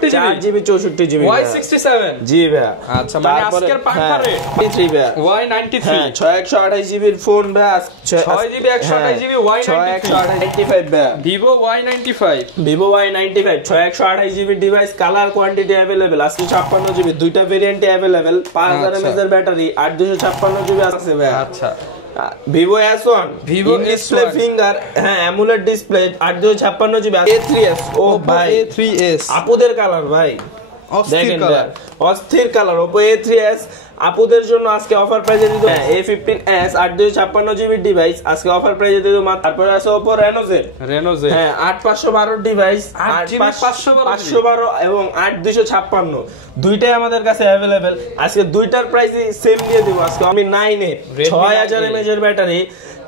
4GB 64GB Y67 জি ভাই। আচ্ছা মানে আজকের পাখা রেট 3 ভাই Y93 6128GB এর ফোন ভাই 6GB 128GB Y95 ভাই Vivo Y95 Vivo Y95 6128GB device colour quantity available আজকে 56GB দুইটা ভেরিয়েন্টে अवेलेबल 5000 mAh এর ব্যাটারি 8256GB আছে ভাই। আচ্ছা Vivo S1 Vivo display finger হ্যাঁ অ্যামোলেড ডিসপ্লে 8256GB A3s ও ভাই A3s আপুদের কালার ভাই অস্থির কালার অস্থির কালার Oppo A3s আপুদের জন্য আজকে অফার প্রাইসে দিতে A15s 8256GB ডিভাইস আজকে অফার প্রাইসে দিতে মাত্র। তারপরে আছে Oppo Reno Z হ্যাঁ 8512 ডিভাইস 512 এবং 8256 দুইটাই আমাদের কাছে अवेलेबल আজকে দুইটার প্রাইসই সেম দিয়ে দিব আজকে আমি 9 এ 6000 mAh এর ব্যাটারি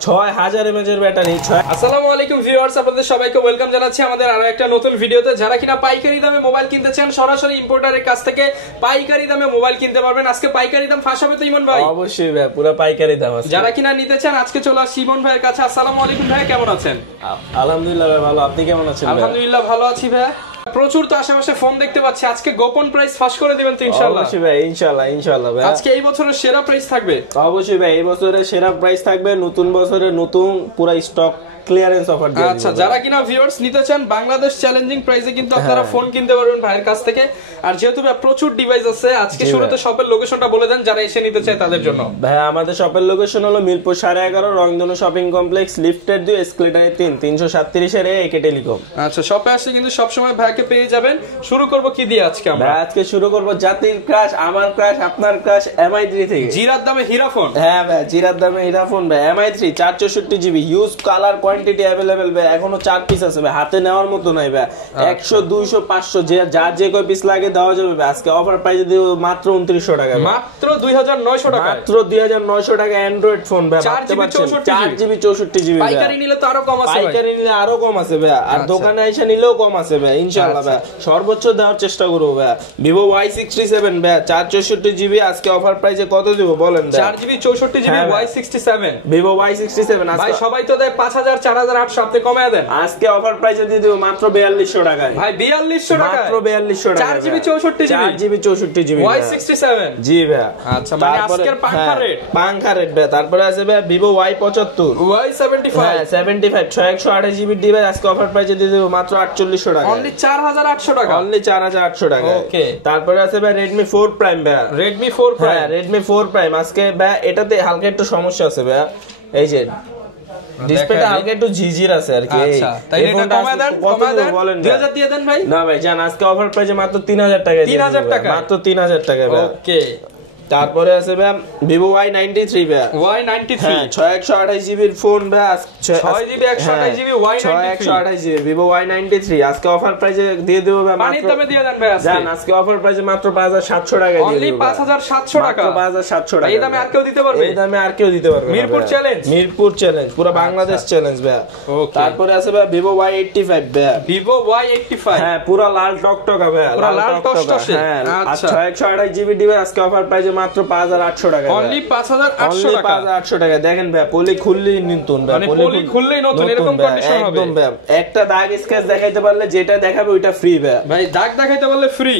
6000 mAh এর ব্যাটারি। আসসালামু আলাইকুম ভিউয়ার্স, আপনাদের সবাইকে ওয়েলকাম জানাচ্ছি আমাদের আরো একটা নতুন ভিডিওতে। যারা কিনা পাইকারি দামে মোবাইল কিনতে চান সরাসরি ইম্পোর্টারের কাছ থেকে পাইকারি দামে মোবাইল কিনতে পারবেন। আজকে পাইকারি দাম ফাঁস হবে তো ইমন ভাই? অবশ্যই ভাই, পুরো পাইকারি দাম আছে। যারা কিনা নিতে চান আজকে চলে আসি ইমন ভাইয়ের কাছে। আসসালামু আলাইকুম ভাই, কেমন আছেন? আলহামদুলিল্লাহ ভাই ভালো, আপনি কেমন আছেন? আলহামদুলিল্লাহ ভালো আছি ভাই। প্রচুর তো আশেপাশে ফোন দেখতে পাচ্ছি, আজকে গোপন প্রাইস ফাঁস করে দিবেন তো ইনশাআল্লাহ? অবশ্যই ভাই, ইনশাআল্লাহ ভাই। আজকে এই বছরের সেরা প্রাইস থাকবে? অবশ্যই ভাই, এই বছরের সেরা প্রাইস থাকবে, নতুন বছরের নতুন পুরো স্টক ক্লিয়ারেন্স অফার দিয়ে। আচ্ছা, যারা কিনা ভিউয়ার্স নিতে চান বাংলাদেশ চ্যালেঞ্জিং প্রাইসে কিন্তু আপনারা ফোন কিনতে পারবেন ভাইয়ের কাছ থেকে। আর যেহেতু প্রচুর ডিভাইস আছে, আজকে শুরুতে শপের লোকেশনটা বলে দেন যারা এসে নিতে চায় তাদের জন্য। ভাই আমাদের শপের লোকেশন হলো মিরপুর 11.5 রংধনু শপিং কমপ্লেক্স, লিফটের 2 এসকেলেটর 3 337 এর একে টেলিকম। আচ্ছা, শপে আসলে কিন্তু সব সময় ভাইকে পেয়ে যাবেন। শুরু করব কি দিয়ে আজকে আমরা? ভাই আজকে শুরু করব জাতির ক্রাশ, আমার ক্রাশ, আপনার ক্রাশ MI3 থেকে। জিরার দামে হীরা ফোন। হ্যাঁ ভাই, জিরার দামে হীরা ফোন ভাই। MI3 464GB use colour quantity available ভাই, এখনো 4 পিস আছে ভাই, হাতে নেওয়ার মতো নাই ভাই। 100 200 500 যে কয় পিস লাগে দেওয়া যাবে ভাই। আজকে অফার প্রাইসে দিব মাত্র 2900 টাকা, মাত্র 2900 টাকা, মাত্র 2900 টাকা অ্যান্ড্রয়েড ফোন ভাই। 4GB 64GB পাইকারি নিলে তো আরো কম আছে ভাই। পাইকারি নিলে আরো কম আছে ভাই, আর দোকানে এসে নিলেও কম আছে ভাই ইনশাআল্লাহ ভাই। সর্বোচ্চ দেওয়ার চেষ্টা করব ভাই। Vivo Y67 ভাই 464GB আজকে অফার প্রাইসে কত দিব বলেন ভাই? 4GB 64GB Y67 Vivo Y67 ভাই সবাই তো দেয় 5000 4800, আপনি কমায় দেন। আজকে অফার প্রাইসে দিয়ে দিব মাত্র 4200 টাকায় ভাই। 4200 টাকা, মাত্র 4200 টাকা। 4GB 64GB Y67 জি ভাই। আচ্ছা, মানে আজকের পাঙ্খা রেট ভাই। তারপরে আছে ভাই Vivo Y75 Y75 75 6128GB device আজকে অফার প্রাইসে দিয়ে দিব মাত্র 4800 টাকা, অনলি 4800 টাকা, অনলি 4800 টাকা। ওকে। তারপরে আছে ভাই Redmi 4 Prime ভাই। Redmi 4 Prime, Redmi 4 Prime আজকে ভাই এটাতে হালকা একটু সমস্যা আছে ভাই, এই যে ডিসপ্লেটা হালকা একটু ঝিঝির আছে আর কি। আচ্ছা, তাই এটা কমায় দেন, বলেন 2000 দিয়ে দেন ভাই। না ভাই জান, আজকে অফার প্রাইসে মাত্র 3000 টাকা, 3000 টাকা, মাত্র 3000 টাকা ভাই। ওকে। তারপরে আছে ভাই Vivo Y93 ভাই। Y93 6128GB এর ফোন ভাই, 6GB 128GB Y93 Vivo Y93 আজকে অফার প্রাইসে দিয়ে দেব ভাই, পানি তবে দিয়ে দেন ভাই আজকে। জান আজকে অফার প্রাইসে মাত্র 5700 টাকা দিয়ে দেব, অনলি 5700 টাকা, মাত্র 5700 টাকা। এই দামে আর কেউ দিতে পারবে? এই দামে আর কেউ দিতে পারবে না। মিরপুর চ্যালেঞ্জ, মিরপুর চ্যালেঞ্জ, পুরো বাংলাদেশ চ্যালেঞ্জ ভাই। ওকে। তারপরে আছে ভাই Vivo Y85 ভাই। Vivo Y85 হ্যাঁ পুরো লাল টকটকা ভাই, পুরো লাল টকটকে। হ্যাঁ আচ্ছা, 6128GB ডিভাইস আজকে অফার প্রাইসে মাত্র 5800 টাকা, অনলি 5800 টাকা, 5800 টাকা। দেখেন ভাই পলি খুললেই নতুন ভাই, মানে পলি খুললেই নতুন এরকম কন্ডিশন হবে একদম ভাই। একটা দাগ স্কেচ দেখাইতে পারলে যেটা দেখাবে ওইটা ফ্রি ভাই। ভাই দাগ দেখাইতে বললে ফ্রি।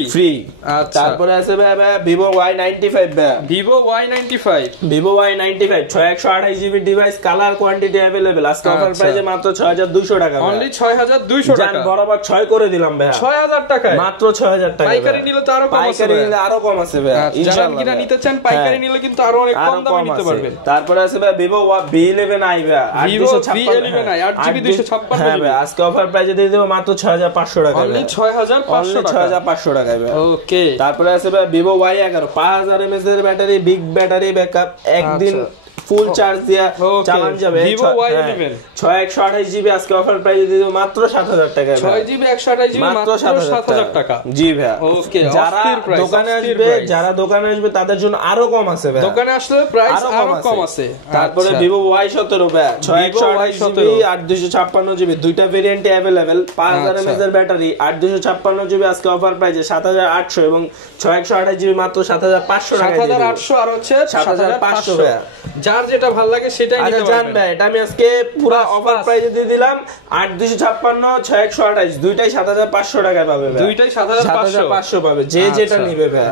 আচ্ছা, তারপরে আছে ভাই Vivo Y95 ভাই। Vivo Y95 6128GB device colour quantity available আজকে অফার প্রাইসে মাত্র 6200 টাকা, অনলি 6200 টাকা, বরাবর 6 করে দিলাম ভাই, 6000 টাকায়, মাত্র 6000 টাকা। পাইকারি নিলে তো আরো কম আছে, পাইকারি নিলে আরো কম আছে ভাই ইনশাআল্লাহ। যারা কিনা নিতে চান পাইকারি নিলে কিন্তু আরো অনেক কম দামে নিতে পারবেন। তারপরে আছে ভাই Vivo V11i ভাই, Vivo V11i 8GB 256 হ্যাঁ ভাই আজকে অফার প্রাইসে দিয়ে দেব মাত্র 6500 টাকা, অনলি 6500 টাকা, 6500 টাকা ভাই। ওকে। তারপরে আছে ভাই Vivo Y11 5000 mAh এর ব্যাটারি, বিগ ব্যাটারি ব্যাকআপ, একদিন ফুল চার্জ দিয়া চালান যাবে। Vivo Y11 6128GB আজকে অফার প্রাইসে দিয়ে দেব মাত্র 7000 টাকা, 6GB 128GB মাত্র 7000 টাকা। জি ভাই। ওকে, যারা দোকানে আসবে তাদের জন্য আরো কম আছে ভাই, দোকানে আসলে প্রাইস আরো কম আছে। তারপরে Vivo Y17 ভাই 6128GB 8256GB দুইটা ভেরিয়েন্টে अवेलेबल, 5000 mAh এর ব্যাটারি, 8256GB আজকে অফার প্রাইসে 7800 এবং 6128GB মাত্র 7500 টাকা, 7800 আর হচ্ছে 7500 ভাই। যার যেটা ভালো লাগে সেটাই নিতে পারবেন। জান ভাই এটা আমি আজকে পুরো অফার প্রাইসে দিয়ে দিলাম 8256 6128 দুইটাই 7500 টাকায় পাবে ভাই। দুইটাই 7500 পাবে যে যেটা নিবে ভাই।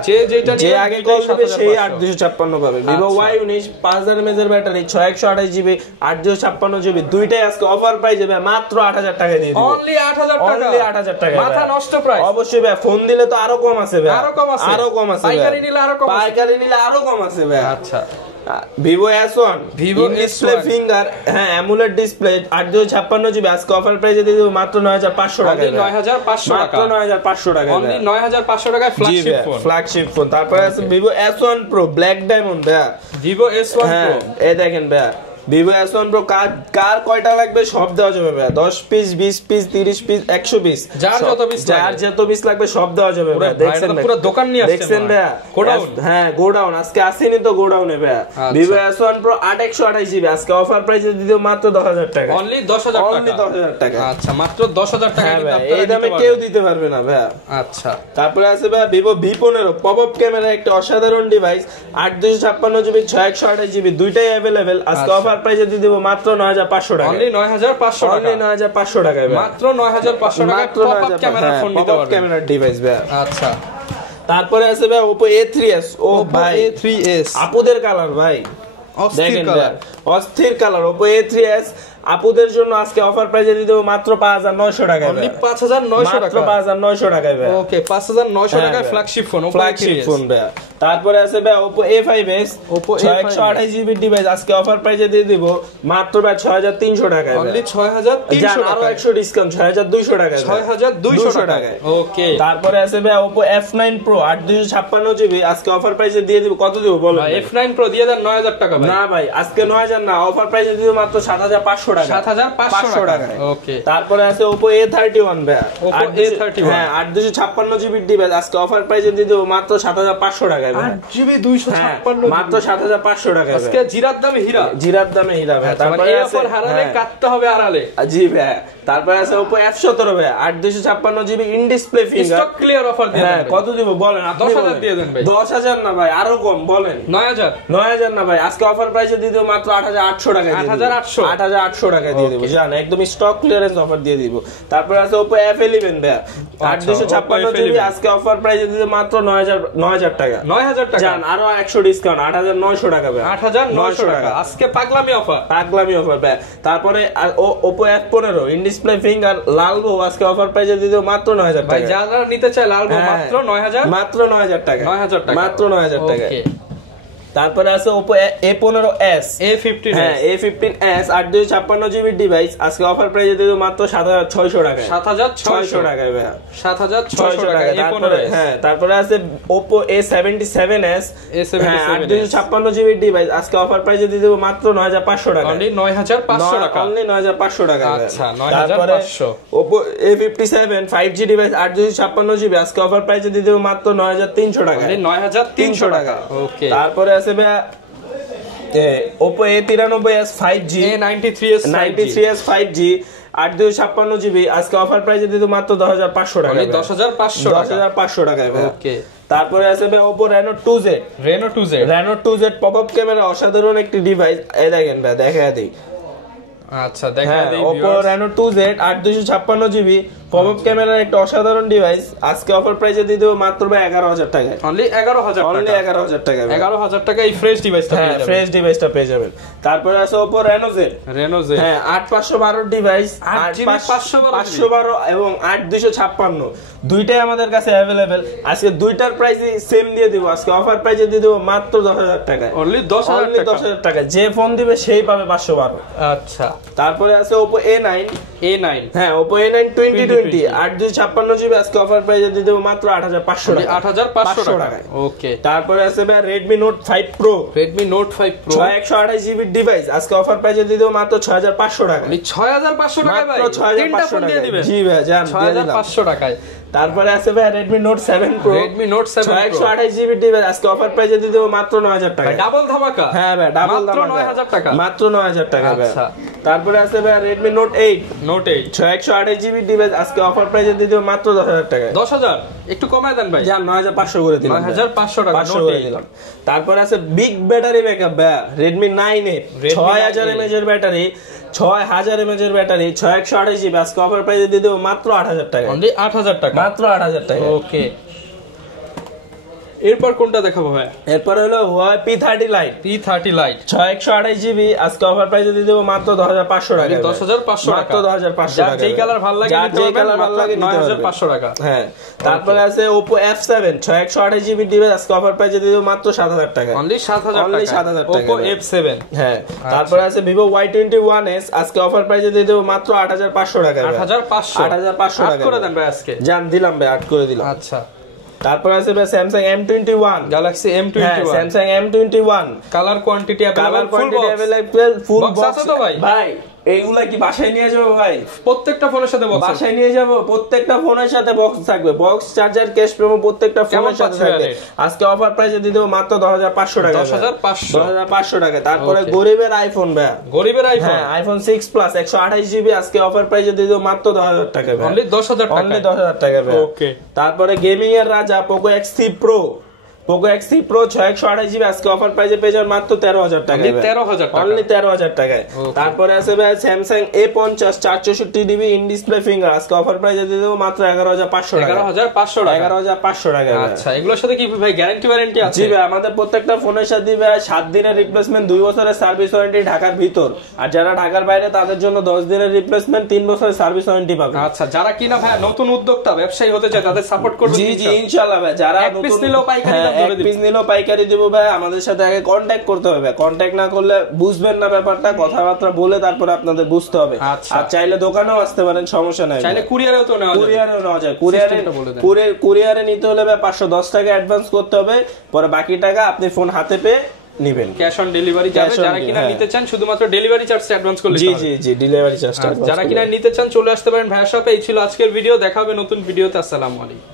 যে আগে কল দিবে সেই 8256 পাবে। Vivo Y19 5000 mAh এর ব্যাটারি 6128 GB 8256 GB দুইটাই আজকে অফার প্রাইসে ভাই মাত্র 8000 টাকা দিয়ে দিব। অনলি 8000 টাকা। অনলি 8000 টাকা। মাথা নষ্ট প্রাইস। অবশ্যই ভাই ফোন দিলে তো আরো কম আছে ভাই। আরো কম আছে। পাইকারি নিলে আরো কম আছে। পাইকারি নিলে আরো কম আছে ভাই। আচ্ছা Vivo S1 ডিসপ্লে ফিঙ্গার হ্যাঁ অ্যামুলেট ডিসপ্লে 8256 GB আজকে অফার প্রাইসে দিয়ে দেব মাত্র 9500 টাকা। 9500 টাকা। মাত্র 9500 টাকা। অনলি 9500 টাকায় ফ্ল্যাগশিপ ফোন। তারপরে আছে Vivo S1 Pro black diamond ভাই। Vivo S1 Pro এই দেখেন ভাই Vivo S1 Pro কার কয়টা লাগবে সব দেওয়া যাবে ভাই। 10 পিস 20 পিস 30 পিস 100 পিস যার যত পিস লাগবে সব দেওয়া যাবে ভাই। দেখছেন পুরো দোকান নিয়ে আসছেন। দেখছেন ভাই গোডাউন হ্যাঁ গোডাউন আজকে আসেনি তো গোডাউনে ভাই। Vivo S1 Pro 8128 GB আজকে অফার প্রাইসে দিও মাত্র 10000 টাকা। অনলি 10000 টাকা। অনলি 10000 টাকা। আচ্ছা মাত্র 10000 টাকা কিন্তু আপনারা এই দামে কেউ দিতে পারবে না ভাই। আচ্ছা তারপরে আছে ভাই Vivo V15 পপআপ ক্যামেরা একটা অসাধারণ ডিভাইস 8256 GB 6128 GB দুইটাই अवेलेबल আজকে অফার প্রাইসে দিয়ে দেব মাত্র 9500 টাকা। অনলি 9500 টাকা। অনলি 9500 টাকা ভাই। মাত্র 9500 টাকায় পপআপ ক্যামেরা ফোন নিতে পারবেন। ক্যামেরা ডিভাইস ভাই। আচ্ছা তারপরে আছে ভাই Oppo A3s ও ভাই A3s আপুদের কালার ভাই। অস্থির কালার। অস্থির কালার Oppo A3s আপুদের জন্য আজকে অফার প্রাইসে দিয়ে দেব মাত্র 5900 টাকা। অনলি 5900 টাকা। মাত্র 5900 টাকায় ভাই। ওকে 5900 টাকায় ফ্ল্যাগশিপ ফোন Oppo ভাই। তারপরে আছে ভাই Oppo A5s 6128 GB ডিভাইস আজকে অফার প্রাইসে দিয়ে দিব মাত্র ভাই 6300 টাকায়। অনলি 6300 টাকা। আরো 100 ডিসকাউন্ট 6200 টাকায়। 6200 টাকায়। ওকে তারপরে আছে ভাই Oppo F9 Pro 8256 GB আজকে অফার প্রাইসে দিয়ে দিব কত দিব বলেন। ভাই F9 Pro দিয়ে দেন 9000 টাকা ভাই। না ভাই আজকে 9000 না অফার প্রাইসে দিব মাত্র 7500 টাকা। 7500 টাকা। ওকে তারপরে আছে Oppo A31 ভাই। Oppo A31 হ্যাঁ 8256 GB ডিভাইস আজকে অফার প্রাইসে দিয়ে দেব মাত্র 7500 টাকা ভাই। 8GB 256 মাত্র 7500 টাকা। আজকে জিরার দামে হীরা। জিরার দামে হীরা ভাই। তারপরে এই অফার হারালে কাটতে হবে আড়ালে। জি ভাই। তারপরে আছে Oppo F17 ভাই 8256 GB in display finger stock clear offer দিয়ে দেন। কত দিব বলেন আপনি 10000 দিয়ে দেন ভাই। 10000 না ভাই আরো কম বলেন। 9000 না ভাই আজকে অফার প্রাইসে দিয়ে দেব মাত্র 8800 টাকা দিয়ে 8800 টাকা দিয়ে দেব জান একদম স্টক ক্লিয়ারেন্স অফার দিয়ে দিব। তারপরে আছে Oppo F11 ভাই 8256 GB আজকে অফার প্রাইসে দিয়ে মাত্র 9000 টাকা। 9000 টাকা জান আরো 100 ডিসকাউন্ট 8900 টাকা ভাই। 8900 টাকা আজকে পাগলামি অফার ভাই। তারপরে Oppo F15 in display finger লাল বউ আজকে অফার প্রাইসে দিয়ে দেব মাত্র 9000 টাকা। ভাই যারা নিতে চায় লাল বউ মাত্র 9000 মাত্র 9000 টাকা। 9000 টাকা মাত্র 9000 টাকা। ওকে তারপরে আছে Oppo A15s A15s হ্যাঁ A15s 8256 GB ডিভাইস আজকে অফার প্রাইসে দিয়ে দেব মাত্র 7600 টাকা। 7600 টাকা ভাই। 7600 টাকা তারপরে হ্যাঁ তারপরে আছে Oppo A77s হ্যাঁ 8256 GB ডিভাইস আজকে অফার প্রাইসে দিয়ে দেব মাত্র 9500 টাকা। অনলি 9500 টাকা। অনলি 9500 টাকা। আচ্ছা 9500। Oppo A57 5G device 8256 GB আজকে অফার প্রাইসে দিয়ে দেব মাত্র 9300 টাকা। অনলি 9300 টাকা। ওকে তারপরে আছে ভাই Oppo A93s 5G A93s 5G 8256 GB আজকে অফার প্রাইসে দিয়ে মাত্র 10500 টাকা। 10500 টাকা। ওকে তারপরে আছে ভাই Oppo Reno 2Z popup camera অসাধারণ একটি ডিভাইস। এই দেখেন ভাই দেখা দেই। আচ্ছা দেখা দেই Oppo Reno 2Z 8256 GB popup ক্যামেরার একটা অসাধারণ ডিভাইস আজকে অফার প্রাইসে দিয়ে দেব মাত্র ভাই 11000 টাকা। অনলি 11000 টাকা। অনলি 11000 টাকা। 11000 টাকা এই ফ্রেশ ডিভাইসটা পেয়ে যাবেন। ফ্রেশ ডিভাইসটা পেয়ে যাবেন। তারপরে আছে Oppo Reno Z হ্যাঁ 8512 ডিভাইস 512 এবং 8256 দুইটাই আমাদের কাছে अवेलेबल আজকে দুইটার প্রাইসই সেম দিয়ে দিব। আজকে অফার প্রাইসে দিয়ে দেব মাত্র 10000 টাকা। অনলি 10000 টাকা। যে ফোন দিবে সেই পাবে 512। আচ্ছা তারপরে আছে Oppo A9 হ্যাঁ Oppo A9 2020 8256 GB আজকে অফার প্রাইসে দিয়ে দেব মাত্র 8500 টাকা। 8500 টাকা। ওকে তারপরে আছে ভাই Redmi Note 5 Pro 6128 GB device আজকে অফার প্রাইসে দিয়ে দেব মাত্র 6500 টাকা। 6500 টাকা ভাই। তিনটা ফোন দিয়ে দিবেন। জি ভাই জান 6500 টাকায়। তারপরে আছে ভাই Redmi Note 7 Pro। Redmi Note 7 Pro 128 GB device আজকে অফার প্রাইসে দিয়ে দেব মাত্র 9000 টাকা। ডাবল ধামাকা। হ্যাঁ ভাই ডাবল ধামাকা, মাত্র 9000 টাকা, মাত্র 9000 টাকা ভাই। আচ্ছা তারপরে আছে ভাই Redmi Note 8 128 GB ডিভাইস আজকে অফার প্রাইসে দিয়ে দেব মাত্র 10000 টাকা। 10000 একটু কমায় দেন ভাই, যা 9500 করে দিলাম, 9500 টাকা করে দিলাম। তারপরে আছে বিগ ব্যাটারি ব্যাকআপ ভাই Redmi 9A 6000 mAh এর ব্যাটারি, 6000 mAh এর ব্যাটারি, 128 GB আজকে অফার প্রাইসে দিয়ে দেব মাত্র 8000 টাকা। অনলি 8000 টাকা, মাত্র 8000 টাকা। ওকে এরপর কোনটা দেখাবো ভাই? এরপর হলো Huawei P30 Lite 128 GB আজকে অফার প্রাইসে দিয়ে দেব মাত্র 10500 টাকা। 10500 টাকা, মাত্র 10500 টাকা। যেই কালার ভালো লাগে নিতে পারবেন, 9500 টাকা। হ্যাঁ তারপরে আছে Oppo F7 128 GB ডিভাইস আজকে অফার প্রাইসে দিয়ে দেব মাত্র 7000 টাকা। অনলি 7000 টাকা, 7000 টাকা Oppo F7। হ্যাঁ তারপরে আছে Vivo Y21s আজকে অফার প্রাইসে দিয়ে দেব মাত্র 8500 টাকা। 8500 টাকা করে দেন ভাই আজকে। জান দিলাম ভাই 8 করে দিলাম। আচ্ছা তারপর আছে ভাই Samsung M21 Galaxy M21, Samsung M21 colour quantity available full box আছে তো ভাই? ভাই এইগুলা কি বাসায় নিয়ে যাবো ভাই? প্রত্যেকটা ফোনের সাথে বক্স বাসায় নিয়ে যাব, প্রত্যেকটা ফোনের সাথে বক্স থাকবে, বক্স চার্জার কেস প্রোমো প্রত্যেকটা ফোনের সাথে থাকবে। আজকে অফার প্রাইসে দিয়ে দেব মাত্র 10500 টাকা। 10500 টাকা। তারপরে গরিবের আইফোন ভাই, গরিবের আইফোন, হ্যাঁ iPhone 6 Plus 128 GB আজকে অফার প্রাইসে দিয়ে দেব মাত্র 10000 টাকা ভাই। অনলি 10000 টাকা, অনলি 10000 টাকা ভাই। ওকে তারপরে গেমিং এর রাজা Poco X3 Pro 128 GB আজকে অফার প্রাইসে পেয়ে যাবেন মাত্র 13000 টাকা। 13000 টাকা, অনলি 13000 টাকায়। তারপরে আছে ভাই Samsung A50 464GB in display finger আজকে অফার প্রাইসে দিয়ে দেব মাত্র 11500 টাকা। 11500 টাকা, 11500 টাকা। আচ্ছা এগুলোর সাথে কি ভাই গ্যারান্টি ওয়ারেন্টি আছে? জি ভাই আমাদের প্রত্যেকটা ফোনের সাথে ভাই 7 দিনের রিপ্লেসমেন্ট, 2 বছরের সার্ভিস ওয়ারেন্টি ঢাকার ভিতর, আর যারা ঢাকার বাইরে তাদের জন্য 10 দিনের রিপ্লেসমেন্ট, 3 বছরের সার্ভিস ওয়ারেন্টি পাবে। আচ্ছা যারা কিনা ভাই নতুন উদ্যোক্তা ব্যবসায়ী হতে চায় তাদের সাপোর্ট করবে? জি জি ইনশাআল্লাহ ভাই। যারা নতুন পিস নিলেও পাইকারি দাম ধরে দিবেন, পিস নিলেও পাইকারি দিব ভাই। আমাদের সাথে আগে কন্টাক্ট করতে হবে, কন্টাক্ট না করলে বুঝবেন না ব্যাপারটা, কথাবার্তা বলে তারপরে আপনাদের বুঝতে হবে। আর চাইলে দোকানেও আসতে পারেন, সমস্যা নাই। চাইলে কুরিয়ারেও তো নেওয়া যায়, কুরিয়ারেও নেওয়া যায়। কুরিয়ারে নিতে হলে ভাই 510 টাকা অ্যাডভান্স করতে হবে, পরে বাকি টাকা আপনি ফোন হাতে পেয়ে নিবেন, ক্যাশ অন ডেলিভারি যাবে। যারা কিনা নিতে চান শুধুমাত্র ডেলিভারি চার্জ অ্যাডভান্স করলে জি জি জি ডেলিভারি চার্জটা। যারা কিনা নিতে চান চলে আসতে পারেন ভাইয়া শপে। এই ছিল আজকের ভিডিও, দেখা হবে নতুন ভিডিওতে। আসসালামু আলাইকুম।